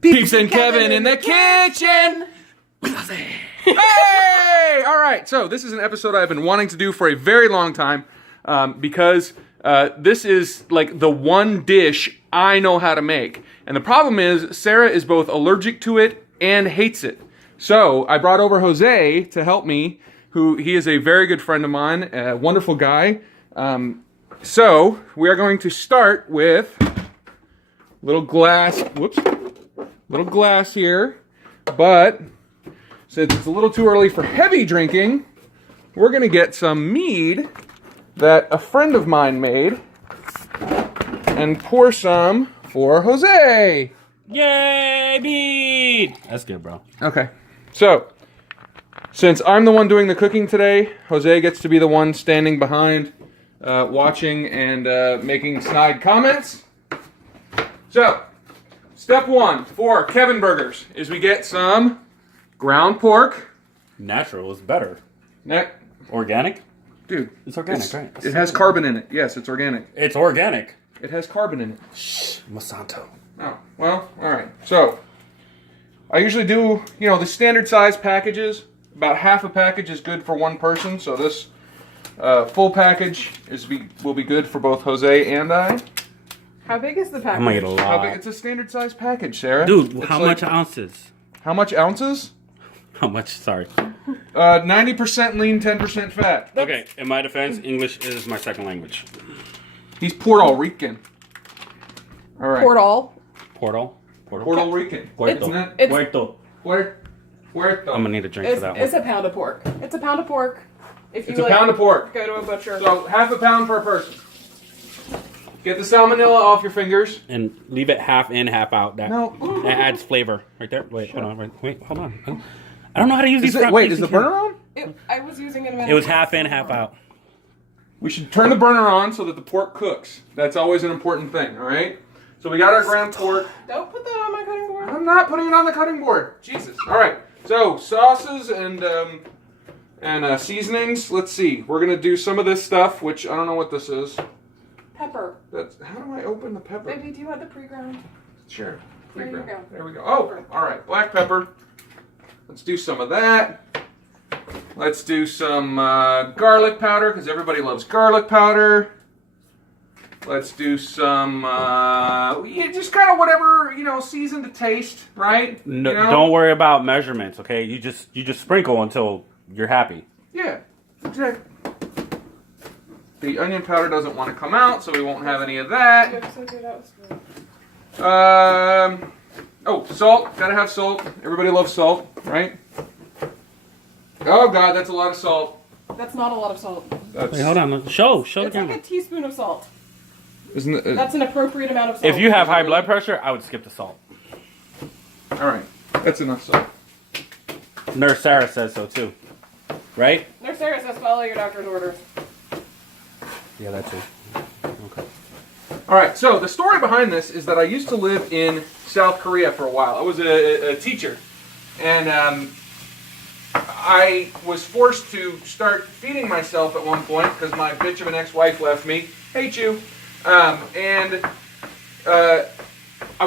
Peeps and Kevin in the kitchen. Hey! All right, so this is an episode I've been wanting to do for a very long time because this is like the one dish I know how to make. And the problem is Sarah is both allergic to it and hates it. So I brought over Jose to help me, he is a very good friend of mine, a wonderful guy. So we are going to start with little glass here, but since it's a little too early for heavy drinking, we're going to get some mead that a friend of mine made and pour some for Jose. Yay, mead! That's good, bro. Okay, so since I'm the one doing the cooking today, Jose gets to be the one standing behind, watching and making snide comments. So, step one for Kevin Burgers is we get some ground pork. Natural is better. Organic? Dude. It's organic, right? It has carbon in it. Yes, it's organic. It's organic. It has carbon in it. Shh, Monsanto. Oh, well, alright. So, I usually do, the standard size packages. About half a package is good for one person, so this full package will be good for both Jose and I. How big is the package? I'm gonna get a lot. How big? It's a standard size package, Sarah. Dude, it's how much ounces? How much ounces? How much? Sorry. 90% lean, 10% fat. Okay, in my defense, English is my second language. He's Puerto Rican. All right. Puerto Rican. Puerto. Puerto. I'm gonna need a drink for that one. It's a pound of pork. It's a pound of pork. If you It's a pound of pork. Go to a butcher. So half a pound per person. Get the salmonella off your fingers. And leave it half in, half out. That adds flavor. Right there. Wait, Sure. hold on. Wait, hold on. I don't know how to use these. Wait, is the burner on? I was using it a minute. It was half in, half out. We should turn the burner on so that the pork cooks. That's always an important thing, all right? So we got our ground pork. Don't put that on my cutting board. I'm not putting it on the cutting board. Jesus. All right. So sauces and seasonings. Let's see. We're gonna do some of this stuff, which I don't know what this is. Pepper. How do I open the pepper? Baby, do you want the pre-ground? Sure. There you go. There we go. Oh, all right. Black pepper. Let's do some of that. Let's do some garlic powder because everybody loves garlic powder. Let's do some, just kind of whatever, season to taste, right? No, don't worry about measurements, okay? You just sprinkle until you're happy. Yeah, exactly. The onion powder doesn't want to come out, so we won't have any of that. Salt. Gotta have salt. Everybody loves salt, right? Oh, God, that's a lot of salt. That's not a lot of salt. Wait, hold on. Show the It's camera. like a teaspoon of salt. Isn't it? That's an appropriate amount of salt. If you have high blood pressure, I would skip the salt. All right, that's enough salt. Nurse Sarah says so too, right? Nurse Sarah says follow your doctor's orders. Yeah, that too. Okay. All right, so the story behind this is that I used to live in South Korea for a while. I was a teacher, and I was forced to start feeding myself at one point because my bitch of an ex-wife left me. Hate you. I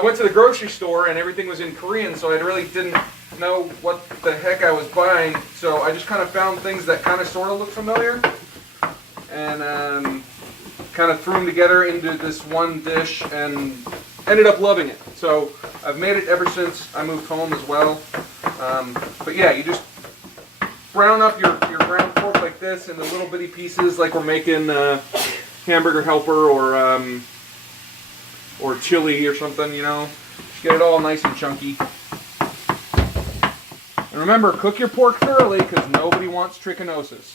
went to the grocery store and everything was in Korean, so I really didn't know what the heck I was buying. So I just kind of found things that kind of sort of looked familiar and kind of threw them together into this one dish and ended up loving it. So I've made it ever since I moved home as well. But yeah, you just brown up your ground pork like this into little bitty pieces like we're making hamburger helper or chili or something, Just get it all nice and chunky. And remember, cook your pork thoroughly because nobody wants trichinosis.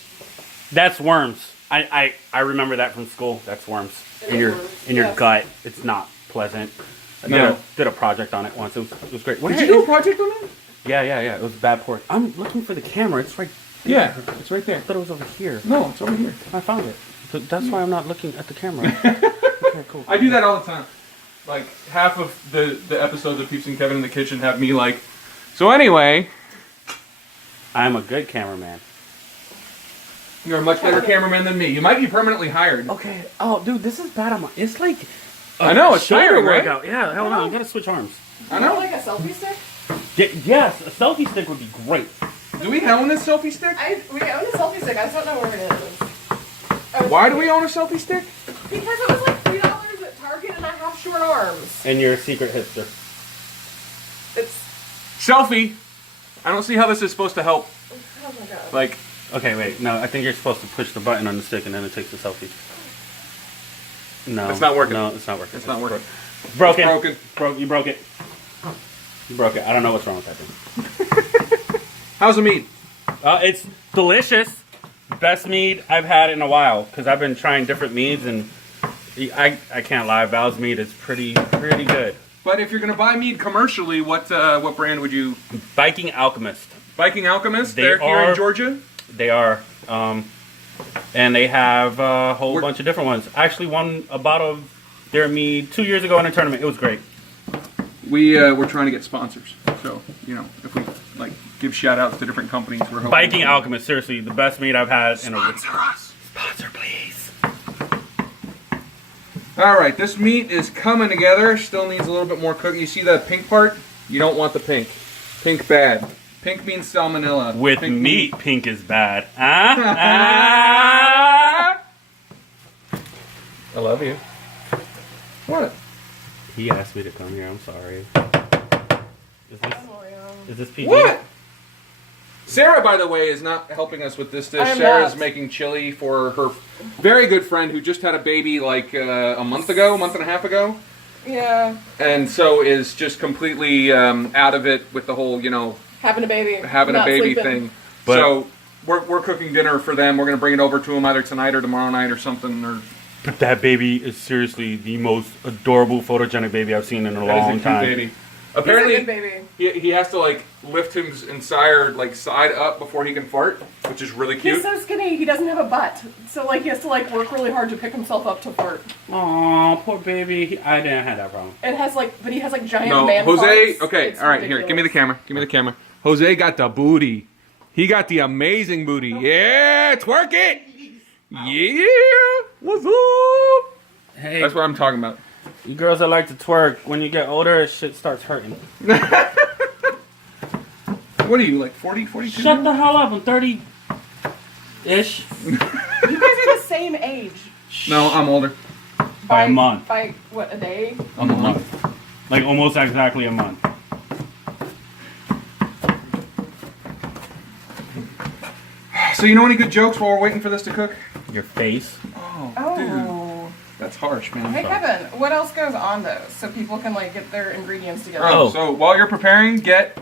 That's worms. I remember that from school. That's worms in your gut. It's not pleasant. I did a project on it once. It was great. Did you do a project on it? Yeah. It was bad pork. I'm looking for the camera. It's right. Yeah, it's right there. I thought it was over here. No, it's over here. I found it. So that's why I'm not looking at the camera. Okay, cool. I do that all the time. Like half of the episodes of Peeps and Kevin in the kitchen have me like. So anyway, I'm a good cameraman. You're a much better cameraman than me. You might be permanently hired. Okay. Oh, dude, this is bad. It's like I know, it's shoulder tiring, right? workout. Yeah, hell no, I gotta switch arms. I know. Like a selfie stick? Yes, a selfie stick would be great. Do we own this selfie stick? We own a selfie stick. I just don't know where it is. Why do we own a selfie stick? Because it was like $3 at Target and I have short arms. And you're a secret hipster. It's. Selfie. I don't see how this is supposed to help. Oh my god. Like, Okay, wait. No, I think you're supposed to push the button on the stick and then it takes the selfie. No. It's not working. No, it's not working. it's not working. Broken. Broken. You broke it. You broke it. I don't know what's wrong with that thing. How's the meat? It's delicious. Best mead I've had in a while because I've been trying different meads and I can't lie. Val's mead is pretty good. But if you're gonna buy mead commercially, what brand would you? Viking Alchemist. Viking Alchemist. They They're here are- in Georgia. They are. And they have a whole bunch of different ones. I actually won a bottle of their mead 2 years ago in a tournament. It was great. We're trying to get sponsors. So if we like give shout outs to different companies, we're hoping. Viking Alchemist, seriously, the best mead I've had in a Sponsor us. Sponsor, please. All right, this meat is coming together. Still needs a little bit more cooking. You see that pink part? You don't want the pink. Pink bad. Pink means salmonella. With pink meat, pink is bad. I love you. What? He asked me to come here. I'm sorry. Is this PG? What? Sarah, by the way, is not helping us with this dish. I am Sarah's not. making chili for her very good friend who just had a baby like a month and a half ago. Yeah. And so is just completely out of it with the whole, Having a baby. having a Not baby sleeping. thing. But- So we're cooking dinner for them. We're going to bring it over to them either tonight or tomorrow night or something. Or But that baby is seriously the most adorable, photogenic baby I've seen in a that is a long cute time. baby. He's a Apparently, good baby. he has to like lift his entire like side up before he can fart, which is really cute. He's so skinny, he doesn't have a butt. So like he has to like work really hard to pick himself up to fart. Aw, poor baby. I didn't have that problem. It has like, but he has like giant No, man Jose. farts. Okay, It's all right. Here, give me the camera. Give me the camera. Jose got the booty. He got the amazing booty. Yeah, twerk it. Yeah, what's up? Hey, That's what I'm talking about. you girls that like to twerk, when you get older, shit starts hurting. What are you, like 40, 42? Shut the hell up. I'm 30-ish. You guys are the same age. No, I'm older. By a month. By what, a day? I'm a month. Like almost exactly a month. So you know any good jokes while we're waiting for this to cook? Your face. Oh, dude. That's harsh, man. Hey Kevin, what else goes on those so people can like get their ingredients together? Oh. So while you're preparing, get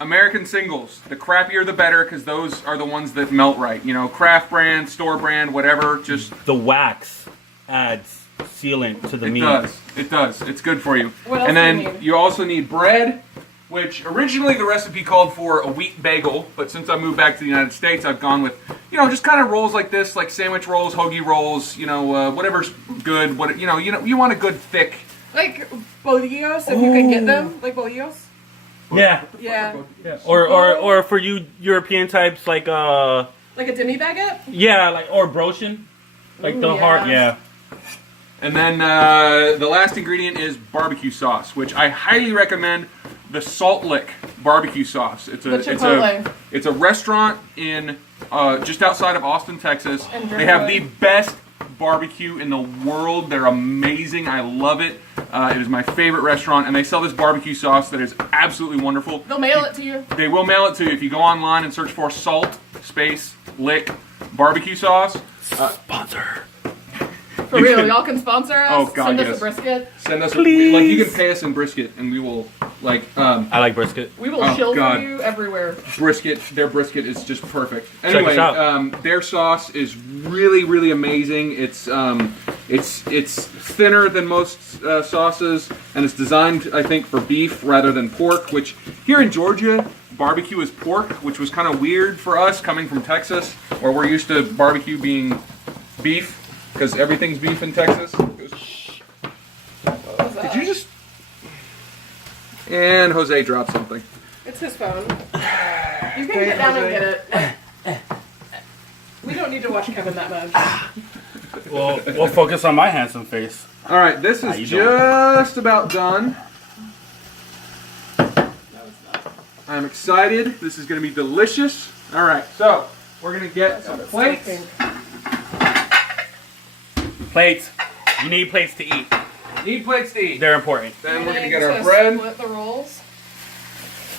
American singles. The crappier the better, because those are the ones that melt right. Craft brand, store brand, whatever. Just The wax adds sealant to the it meat. does. It does. It's good for you. What else and do then you need? you also need bread, which originally the recipe called for a wheat bagel, but since I moved back to the United States, I've gone with just kind of rolls like this, like sandwich rolls, hoagie rolls. Whatever's good. What you want a good thick. Like bolillos, if you can get them. Like bolillos? Yeah. Yeah. Or for you European types, like Like a demi baguette? yeah, like or brochin, like the Ooh, heart. yeah. Yeah. And then the last ingredient is barbecue sauce, which I highly recommend. The Salt Lick barbecue sauce. It's The Chipotle. it's a restaurant in just outside of Austin, Texas. And They have the Driftwood. best barbecue in the world. They're amazing. I love it. It is my favorite restaurant, and they sell this barbecue sauce that is absolutely wonderful. They'll mail it to you. They will mail it to you if you go online and search for Salt Lick barbecue sauce. Sponsor. For You real, can- y'all can sponsor us. Oh, God, Send us yes. a brisket. Send us Please. like you can pay us in brisket, and we will I like brisket. We will Oh, shill God. for you everywhere. brisket. Their brisket is just perfect. Check Anyway, us out. their sauce is really, really amazing. It's thinner than most sauces, and it's designed, I think, for beef rather than pork. Which here in Georgia, barbecue is pork, which was kind of weird for us coming from Texas, where we're used to barbecue being beef because everything's beef in Texas. Did you just? And Jose dropped something. It's his phone. You can get down and get it. We don't need to watch Kevin that much. We'll focus on my handsome face. All right, this How you is doing? just about done. I'm excited. This is going to be delicious. All right, so we're going to get some plates. Plates. You need plates to eat. Need plates to eat. They're important. Then we're going to get our bread. Split the rolls.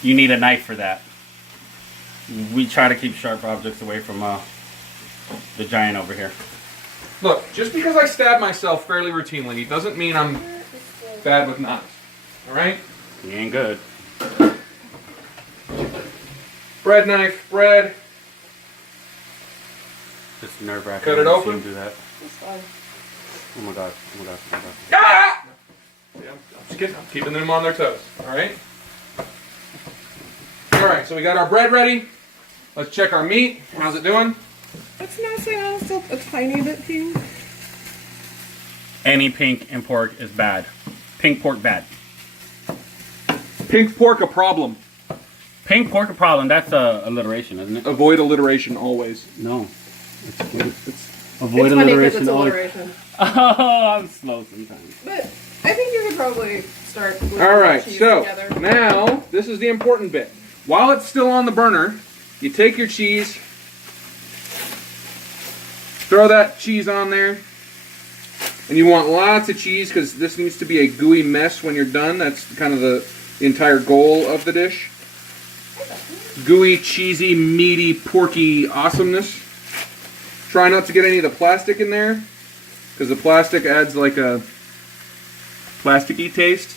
You need a knife for that. We try to keep sharp objects away from the giant over here. Look, just because I stab myself fairly routinely doesn't mean I'm bad with knives. All right? You ain't good. Bread knife, bread. It's nerve-wracking. Cut it to see open. him do that. It's fine. Oh my god. Oh my god. Oh my god. Ah! Yeah, I'm just kidding. I'm keeping them on their toes. All right? All right, so we got our bread ready. Let's check our meat. How's it doing? It's nice and still a tiny bit pink. Any pink in pork is bad. Pink pork bad. Pink pork a problem. Pink pork a problem. That's alliteration, isn't it? Avoid alliteration always. No. It's avoid It's alliteration. funny because it's always. alliteration. Oh, I'm slow sometimes. But I think you could probably start gluing All right, cheese so together. now this is the important bit. While it's still on the burner, you take your cheese, throw that cheese on there, and you want lots of cheese because this needs to be a gooey mess when you're done. That's kind of the entire goal of the dish. Gooey, cheesy, meaty, porky awesomeness. Try not to get any of the plastic in there because the plastic adds like a plasticky taste.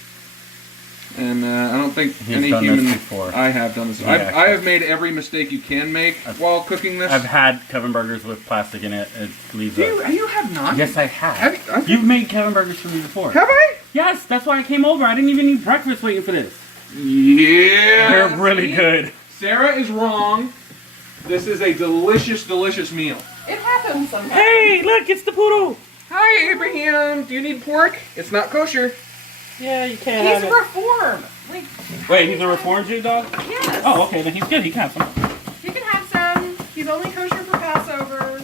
And I don't think He's any done this human. before. I have done this. Yeah, I have made every mistake you can make while cooking this. I've had Kevin burgers with plastic in it. It leaves You have not. Yes, I have. Have you- You've made Kevin burgers for me before. Have I? Yes, that's why I came over. I didn't even eat breakfast waiting for this. Yeah. They're really See? good. Sarah is wrong. This is a delicious, delicious meal. It happens sometimes. Hey, look, it's the poodle. Hi, Abraham. Do you need pork? It's not kosher. Yeah, you can't He's reformed. Like, Wait, he's a reformed Jew dog? yes. Oh, okay, then he's good. He can have some. You can have some. He's only kosher for Passover.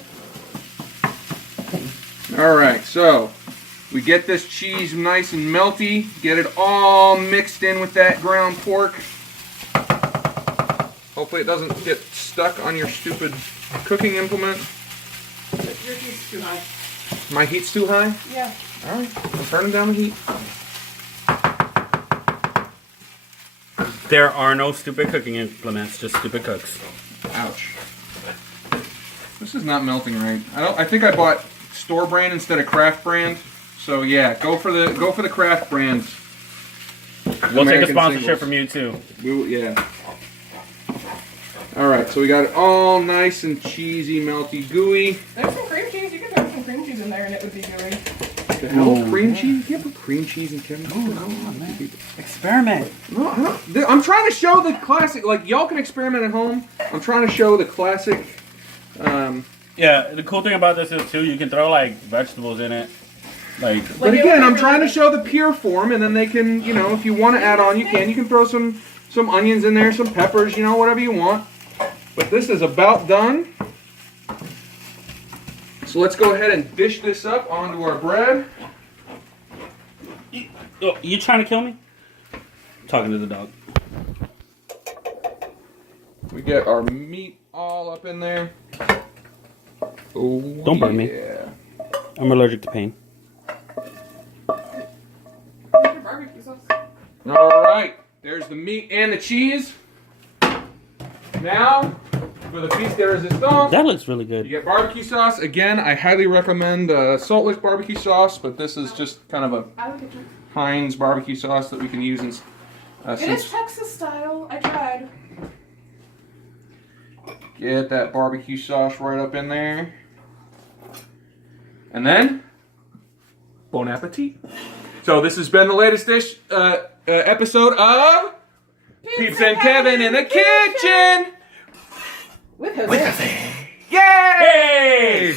All right, so we get this cheese nice and melty. Get it all mixed in with that ground pork. Hopefully it doesn't get stuck on your stupid cooking implement. But your heat's too high. My heat's too high? Yeah. All right, I'm turning down the heat. There are no stupid cooking implements, just stupid cooks. Ouch. This is not melting right. I think I bought store brand instead of craft brand. So yeah, go for the craft brands. We'll take a American sponsorship singles. from you too. Yeah. All right, so we got it all nice and cheesy, melty, gooey. There's some cream cheese. You can throw some cream cheese in there and it would be gooey. The hell, Oh, cream man. cheese? You can't put cream cheese in Kevin. Experiment. No, I'm trying to show the classic. Like y'all can experiment at home. I'm trying to show the classic. Yeah, the cool thing about this is too, you can throw like vegetables in it. Like, But Like, it again, would I'm be trying to really show the pure form, and then they can, you know, if you want to add on, you can. You can throw some onions in there, some peppers, you know, whatever you want. But this is about done. So let's go ahead and dish this up onto our bread. oh, you trying to kill me? Talking to the dog. We get our meat all up in there. Oh, Don't burn me. Yeah. I'm allergic to pain. Your barbecue sauce. All right, there's the meat and the cheese. Now, for the piece de resistance, That looks really you good. get barbecue sauce. Again, I highly recommend saltless barbecue sauce, but this is just kind of a I would get you. Heinz barbecue sauce that we can use in, It is Texas style. I tried. Get that barbecue sauce right up in there. And then, bon appetit. So this has been the latest dish episode of Peeps and Kevin in the kitchen. With Jose. Yay!